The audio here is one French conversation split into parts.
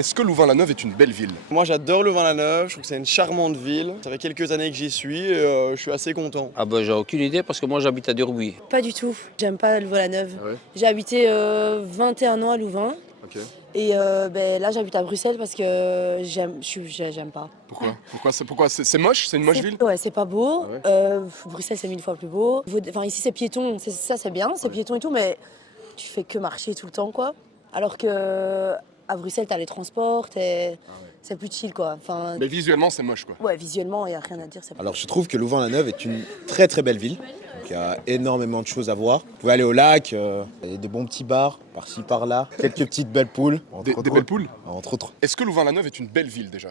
Est-ce que Louvain-la-Neuve est une belle ville? Moi j'adore Louvain-la-Neuve, je trouve que c'est une charmante ville. Ça fait quelques années que j'y suis et je suis assez content. Ah bah j'ai aucune idée parce que moi j'habite à Durbuy. Pas du tout, j'aime pas Louvain-la-Neuve. Ah ouais. J'ai habité 21 ans à Louvain Ok. et là j'habite à Bruxelles parce que j'aime pas. Pourquoi c'est moche? C'est une moche ville? Ouais, c'est pas beau. Ah ouais. Bruxelles c'est 1000 fois plus beau. Enfin ici c'est piéton, ça c'est bien, c'est piéton et tout, mais tu fais que marcher tout le temps quoi. Alors que à Bruxelles t'as les transports, c'est plus chill quoi. Enfin, Mais visuellement, c'est moche quoi. ouais, visuellement il y a rien à dire. Alors je trouve que Louvain-la-Neuve est une très très belle ville. Donc, il y a énormément de choses à voir. Vous pouvez aller au lac, il y a des bons petits bars, par-ci par-là, quelques petites belles poules. Des belles poules? Entre autres. Est-ce que Louvain-la-Neuve est une belle ville déjà?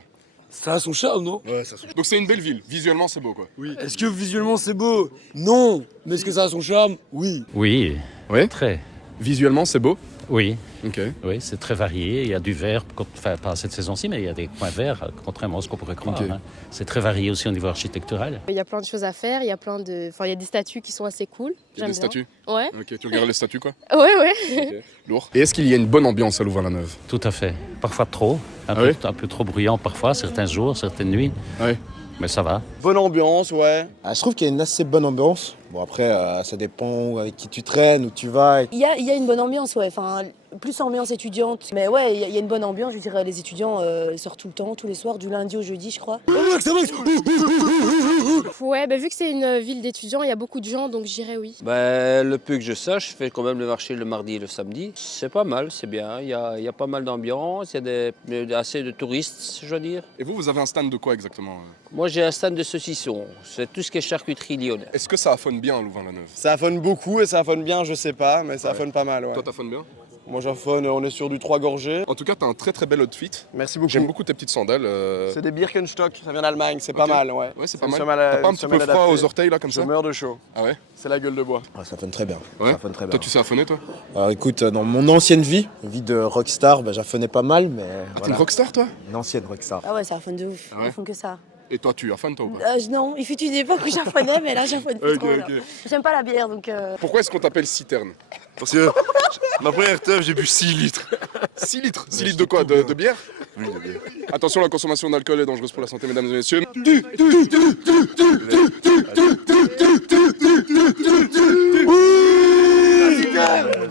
Ça a son charme, non? Ouais, ça Donc c'est une belle ville, visuellement c'est beau quoi. Oui. Est-ce que visuellement c'est beau? Non. Mais est-ce que ça a son charme? Oui. Oui, Ouais. très. Visuellement c'est beau? Oui, Ok. oui, c'est très varié. Il y a du vert, enfin pas cette saison-ci, mais il y a des coins verts, contrairement à ce qu'on pourrait croire. Ok. Hein. C'est très varié aussi au niveau architectural. Il y a plein de choses à faire, il y a il y a des statues qui sont assez cool. Il y a des J'aime bien. statues? Ouais. Ok, tu regardes les statues quoi? Ouais. Ok. Lourd. Et est-ce qu'il y a une bonne ambiance à Louvain-la-Neuve? Tout à fait. Parfois trop, oui un peu trop bruyant parfois, certains jours, certaines nuits. Ouais. Mais ça va. Bonne ambiance, ouais. Ah, je trouve qu'il y a une assez bonne ambiance. Bon après, ça dépend avec qui tu traînes, où tu vas. Il y a une bonne ambiance, ouais. Enfin, plus ambiance étudiante. Mais ouais, il y a une bonne ambiance. Je dirais, les étudiants sortent tout le temps, tous les soirs, du lundi au jeudi, je crois. Ouais, vu que c'est une ville d'étudiants, il y a beaucoup de gens, donc j'irais oui. Ben, le peu que je sache, je fais quand même le marché le mardi et le samedi. C'est pas mal, c'est bien. Il y a pas mal d'ambiance, il y a assez de touristes, je veux dire. Et vous avez un stand de quoi exactement? Moi j'ai un stand de saucissons. C'est tout ce qui est charcuterie lyonnaise. Est-ce que ça affonne bien à Louvain-la-Neuve? Ça affonne beaucoup et ça affonne bien, je sais pas, mais ça affonne pas mal, ouais. Toi t'affonnes bien? Moi j'affonne, on est sur du 3 gorgées. En tout cas, t'as un très très bel outfit. Merci beaucoup. J'aime beaucoup tes petites sandales. C'est des Birkenstock, ça vient d'Allemagne, c'est Ok. pas mal, ouais. Ouais, c'est Ça pas me mal. semble- T'as pas un ça petit me peu semble froid adapté. aux orteils là comme Je ça? meurs de chaud. Ah ouais? C'est la gueule de bois. Ça sonne très bien. Ouais. Ça sonne très bien. Toi tu sais affonner toi? Alors écoute, dans mon ancienne vie de rockstar, j'affonnais pas mal, mais Ah t'es voilà. une rockstar toi? Une ancienne rockstar. Ah ouais, ça affonne de ouf. Ah ouais Ils font que ça. Et toi tu affones toi ou pas? Non, il fut une époque où j'affonnais, mais là j'affonne plus trop. Là. J'aime pas la bière, donc. Pourquoi est-ce qu'on t'appelle citerne? Parce que ma première teuf, j'ai bu 6 litres. 6 litres? 6 litres de quoi? De bière? Oui, de bière. Attention, la consommation d'alcool est dangereuse pour la santé, mesdames et messieurs.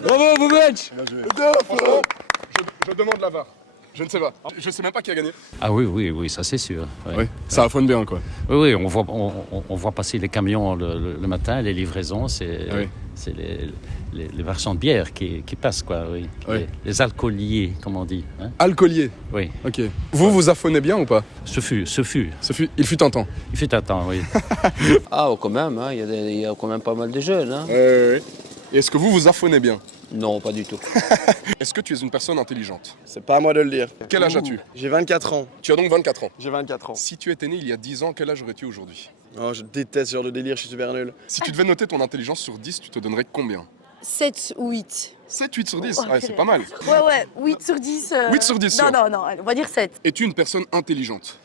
Bravo, beau match. Franchement, je demande la VAR. Je ne sais pas. Je sais même pas qui a gagné. Ah oui, ça c'est sûr. Ouais. Oui, ça affonne bien quoi. Oui, on voit passer les camions le matin, les livraisons, c'est Oui. les marchands de bière qui passent, quoi, oui. Oui. Les alcooliers, comme on dit. Hein. Alcoolier. Oui, Ok. Vous affonnez bien ou pas? ce fut. Il fut un temps. Il fut un temps, oui. Ah, quand même, hein, il y a quand même pas mal de jeunes. Hein. Et est-ce que vous affonnez bien? Non, pas du tout. Est-ce que tu es une personne intelligente? C'est pas à moi de le dire. Quel âge as-tu? J'ai 24 ans. Tu as donc 24 ans. J'ai 24 ans. Si tu étais né il y a 10 ans, quel âge aurais-tu aujourd'hui? Oh, je déteste ce genre de délire, je suis super nul. Si tu devais noter ton intelligence sur 10, tu te donnerais combien? 7 ou 8. 7, 8 sur 10? Oh, Ouais, c'est pas mal. Ouais, 8 sur 10. 8 sur 10, Non, sûr. non, on va dire 7. Es-tu une personne intelligente?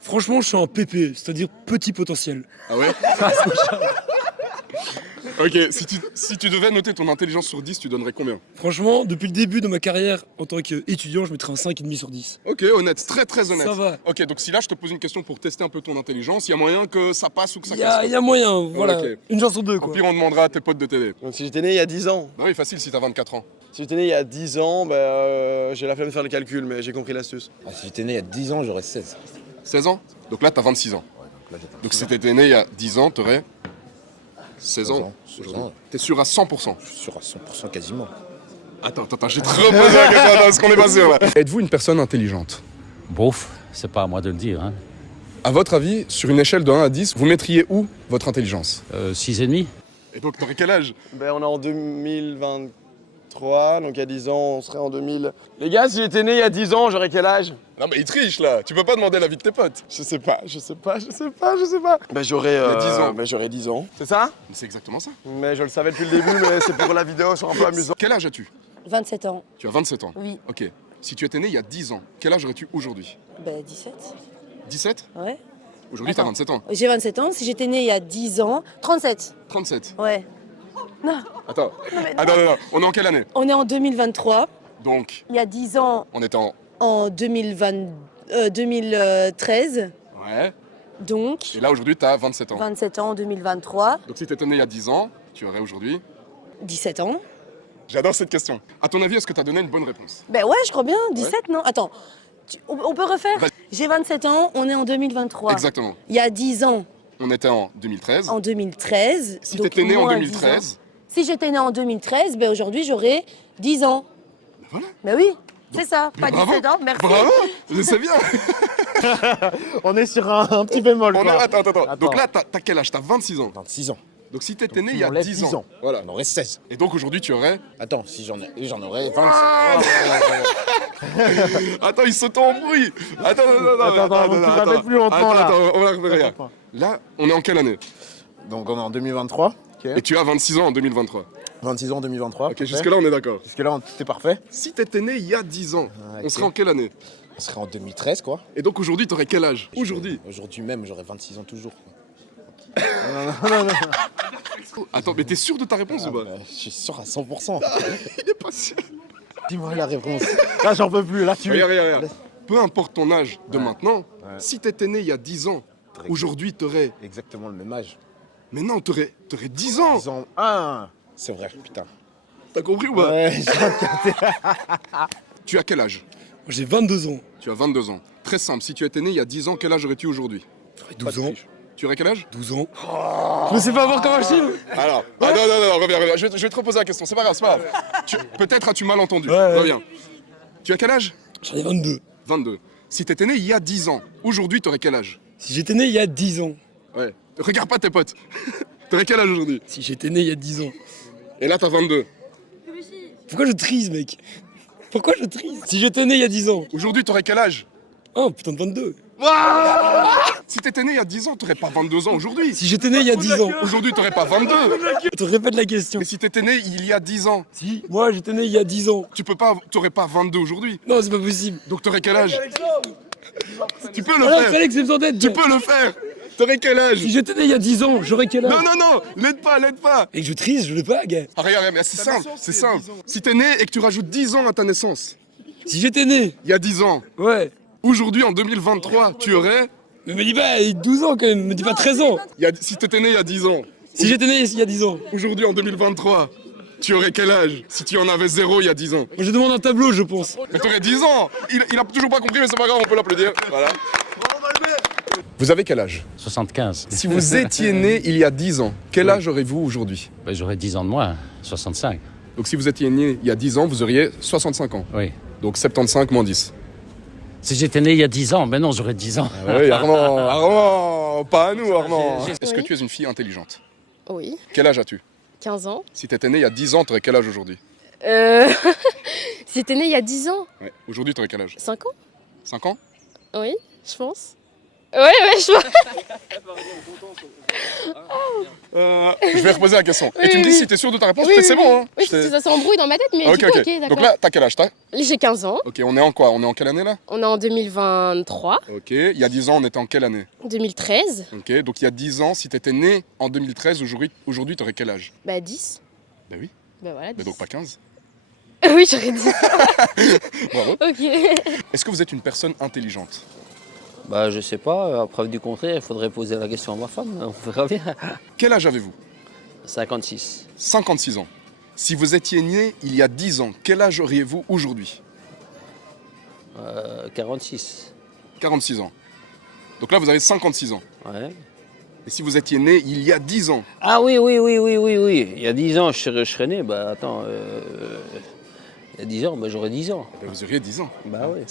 Franchement, je suis un PP, c'est-à-dire petit potentiel. Ah ouais? Ok, si tu devais noter ton intelligence sur 10, tu donnerais combien? Franchement, depuis le début de ma carrière en tant qu'étudiant, je mettrais un 5,5 sur 10. Ok, honnête, très très honnête. Ça va. Ok, donc si là je te pose une question pour tester un peu ton intelligence, il y a moyen que ça passe ou que ça Il casse? y a moyen, voilà. Ok. Une chance sur deux, Au quoi. pire, on demandera à tes potes de t'aider. Donc si j'étais né il y a 10 ans, Bah oui, facile si t'as 24 ans. si j'étais né il y a 10 ans, j'ai la flemme de faire le calcul, mais j'ai compris l'astuce. Ah, si j'étais né il y a 10 ans, j'aurais 16. 16 ans? Donc là, t'as 26 ans. Là, j'ai Donc si t'étais né il y a 10 ans, t'aurais 16 ans. 16 ans. T'es sûr à 100%? Je suis sûr à 100% quasiment. Attends, j'ai te reposé la question, attends, est-ce qu'on est pas sûr là? Êtes-vous une personne intelligente? Bof, c'est pas à moi de le dire. Hein. À votre avis, sur une échelle de 1 à 10, vous mettriez où votre intelligence? 6,5. Et donc t'aurais quel âge? On est en 2023, donc il y a 10 ans, on serait en 2000. Les gars, si j'étais né il y a 10 ans, j'aurais quel âge? Non mais il triche là, tu peux pas demander l'avis de tes potes. Je sais pas. J'aurais 10 ans. j'aurais 10 ans. C'est ça? Mais c'est exactement ça. Mais je le savais depuis le début, mais c'est pour la vidéo, c'est un peu amusant. Quel âge as-tu? 27 ans. Tu as 27 ans. Oui. Ok. Si tu étais né il y a 10 ans, quel âge aurais-tu aujourd'hui? 17. 17? Ouais. Aujourd'hui t'as Attends. 27 ans. J'ai 27 ans. Si j'étais née il y a 10 ans, 37. 37. Ouais. Non. Attends. Non, mais non. Attends, on est en quelle année? On est en 2023. Donc, il y a 10 ans, on était en... en 2013. Ouais. Donc, Et là, aujourd'hui, tu as 27 ans. 27 ans en 2023. Donc, si tu étais né il y a 10 ans, tu aurais aujourd'hui... 17 ans. J'adore cette question. À ton avis, est-ce que tu as donné une bonne réponse? Ben ouais, je crois bien. 17, non? Attends, on peut refaire? Vas-y. J'ai 27 ans, on est en 2023. Exactement. Il y a 10 ans, On était en 2013. en 2013. Si donc tu étais né en moins 10 ans. 2013, Si j'étais né en 2013, ben aujourd'hui j'aurais 10 ans. voilà. Ben oui, c'est ça, pas bravo. 17 ans, merci. Bravo, je sais bien. On est sur un petit bémol. On est... quoi. Attends. Donc là, t'as quel âge? T'as 26 ans. 26 ans. Donc si t'étais né Tu il y a m'enlèves 10 ans. Voilà. On aurait 16. Et donc aujourd'hui, tu aurais... Attends, si j'en aurais 27. Attends, il s'auto-embrouille. Attends, Attends, tu vas mettre plus longtemps, là. Attends, on va revenir. Là, on est en quelle année? Donc on est en 2023. Ok. Et tu as 26 ans en 2023. 26 ans en 2023. Ok, jusque-là, on est d'accord. Jusque-là, tout est parfait. Si t'étais né il y a 10 ans, ok. on serait en quelle année? On serait en 2013, quoi. Et donc aujourd'hui, t'aurais quel âge? Aujourd'hui? Aujourd'hui même, j'aurais 26 ans toujours. Quoi. Attends, mais t'es sûr de ta réponse ou pas? Je suis sûr à 100%. Il est pas sûr. Dis-moi la réponse. Là, j'en peux plus. Là, tu Regarde. Peu importe ton âge de maintenant, Ouais. si t'étais né il y a 10 ans, aujourd'hui t'aurais... exactement le même âge. Mais non, t'aurais 10 ans. 10 ans. Ah, c'est vrai, putain. T'as compris ou pas? Ouais, Tu as quel âge? Moi, j'ai 22 ans. Tu as 22 ans. Très simple, si tu étais né il y a 10 ans, quel âge aurais-tu aujourd'hui? J'aurais 12 ans. Tu aurais quel âge? 12 ans. Je me sais pas avoir comme un chiffre. Alors, non, reviens. Je vais te reposer la question, c'est pas grave. Peut-être as-tu mal entendu. Ouais. Reviens. Tu as quel âge? J'en ai 22. 22. Si t'étais né il y a 10 ans, aujourd'hui t'aurais quel âge? Si j'étais né il y a 10 ans. Ouais. Regarde pas tes potes. T'aurais quel âge aujourd'hui? Si j'étais né il y a 10 ans. Et là t'as 22. Pourquoi je trise, mec? Pourquoi je trise? Si j'étais né il y a 10 ans. Aujourd'hui t'aurais quel âge? Oh, putain de 22. Si t'étais né il y a 10 ans, t'aurais pas 22 ans aujourd'hui. Si j'étais né il y a 10 ans. Aujourd'hui t'aurais pas 22. Attends, répète la question. Mais si t'étais né il y a 10 ans, Si, moi j'étais né il y a 10 ans. t'aurais pas 22 aujourd'hui. Non, c'est pas possible. Donc t'aurais quel âge? Tu peux le Alors, faire. fallait que c'est besoin d'aide. Tu peux le faire. T'aurais quel âge? Si j'étais né il y a 10 ans, j'aurais quel âge? Non, l'aide pas. Et que je trise, je l'ai pas, gars. Ah, regarde, mais c'est simple. Si t'es né et que tu rajoutes 10 ans à ta naissance, Si j'étais né, il y a 10 ans, ouais. aujourd'hui en 2023, tu aurais... Mais me dis pas 12 ans quand même, me dis pas 13 ans. Si t'étais né il y a 10 ans, Si j'étais né il y a 10 ans. aujourd'hui en 2023, tu aurais quel âge? Si tu en avais 0 il y a 10 ans. Moi je demande un tableau, je pense. Mais t'aurais 10 ans. Il a toujours pas compris, mais c'est pas grave, on peut l'applaudir. Voilà. Vous avez quel âge? 75. Si vous étiez né il y a 10 ans, quel âge aurez-vous aujourd'hui? Ben, j'aurais 10 ans de moins, 65. Donc si vous étiez né il y a 10 ans, vous auriez 65 ans. Oui. Donc 75 moins 10. Si j'étais né il y a 10 ans, ben non, j'aurais 10 ans. Oui, Armand, pas à nous, Armand. J'ai- Est-ce que Oui. tu es une fille intelligente? Oui, Quel âge as-tu? 15 ans. Si t'étais né il y a 10 ans, t'aurais quel âge aujourd'hui? Si j'étais né il y a 10 ans, Ouais. Aujourd'hui, t'aurais quel âge? 5 ans? 5 ans? Oui, je pense. Ouais, je pense. Je vais reposer la question. Et tu me dis oui. si t'es sûr de ta réponse, Oui, peut-être c'est bon. Hein. Oui, Je t'ai- parce que ça s'embrouille dans ma tête, mais Ok, du coup, ok. ok, d'accord. Donc là, t'as quel âge? J'ai 15 ans. Ok, on est en quoi? On est en quelle année là? On est en 2023, Ok, il y a 10 ans, on était en quelle année? 2013, Ok, donc il y a 10 ans, si t'étais né en 2013, aujourd'hui t'aurais quel âge? bah 10. Bah oui, Bah voilà, 10. mais donc pas 15. Oui, j'aurais dit. Bravo. Ok. Est-ce que vous êtes une personne intelligente? Bah, je sais pas, à preuve du contraire, il faudrait poser la question à ma femme, on verra bien. Quel âge avez-vous? 56. 56 ans. Si vous étiez né il y a 10 ans, quel âge auriez-vous aujourd'hui? 46. 46 ans. Donc là, vous avez 56 ans. Ouais. Et si vous étiez né il y a 10 ans? Ah oui. Il y a 10 ans, je serais né, bah attends, il y a 10 ans, bah, j'aurais 10 ans. Vous auriez 10 ans. Bah oui.